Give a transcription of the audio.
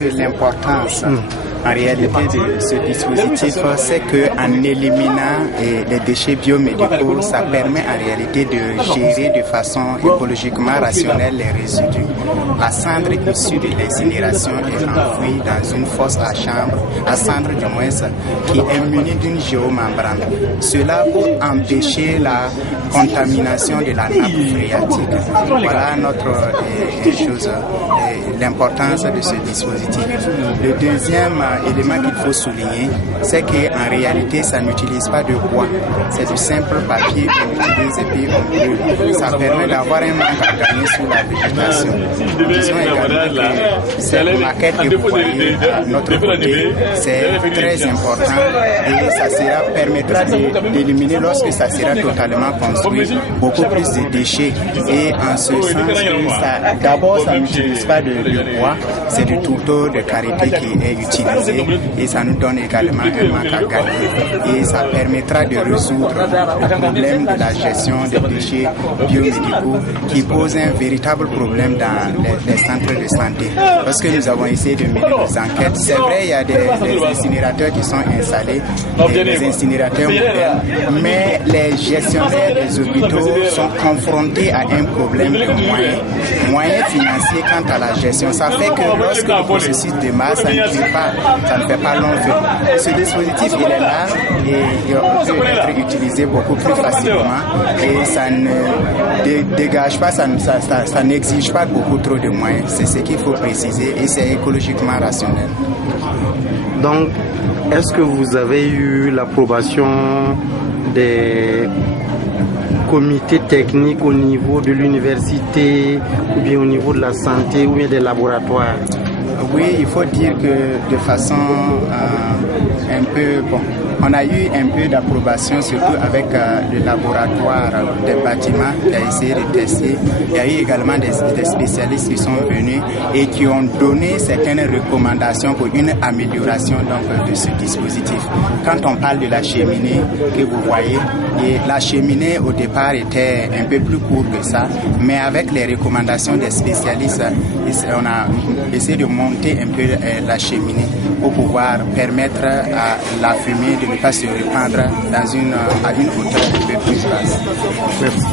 L'importance en réalité de ce dispositif, c'est qu'en éliminant les déchets biomédicaux, ça permet en réalité de gérer de façon écologiquement rationnelle les résidus. La cendre issue de l'incinération est enfouie dans une fosse à cendre du moins, qui est munie d'une géomembrane. Cela pour empêcher la contamination de la nappe phréatique. Voilà l'importance de ce dispositif. Le deuxième élément qu'il faut souligner, c'est qu'en réalité, ça n'utilise pas de bois. C'est du simple papier qu'on utilise et puis on brûle. Ça permet d'avoir un manque à gagner sur la végétation. Disons également que cette maquette que vous voyez à notre côté, c'est très important et ça permettra d'éliminer, lorsque ça sera totalement construit, beaucoup plus de déchets. Et en ce sens, d'abord, ça n'utilise pas de bois, c'est du tourteau de karité qui est utilisé et ça nous donne également un manque à gagner et ça permettra de résoudre le problème de la gestion des déchets biomédicaux qui pose un véritable problème dans les centres de santé. Parce que nous avons essayé de mener nos enquêtes, c'est vrai, il y a des incinérateurs qui sont installés, des incinérateurs modernes, mais les gestionnaires des hôpitaux sont confrontés à un problème de moyens financiers quant à la gestion. Ça fait que lorsque le processus démarre, ça ne fait pas long feu. Ce dispositif, il est là et il peut être utilisé beaucoup plus facilement et ça ne dégage pas, ça n'exige pas beaucoup trop de moyens. C'est ce qu'il faut préciser et c'est écologiquement rationnel. Donc, est-ce que vous avez eu l'approbation des comités techniques au niveau de l'université ou bien au niveau de la santé ou bien des laboratoires? Oui, il faut dire que de façon un peu, on a eu un peu d'approbation, surtout avec le laboratoire des bâtiments qui a essayé de tester. Il y a eu également des spécialistes qui sont venus et qui ont donné certaines recommandations pour une amélioration de ce dispositif. Quand on parle de la cheminée que vous voyez, et la cheminée au départ était un peu plus courte que ça, mais avec les recommandations des spécialistes, on a essayé de monter un peu la cheminée pour pouvoir permettre à la fumée de ne pas se répandre à une hauteur un peu plus basse. Merci.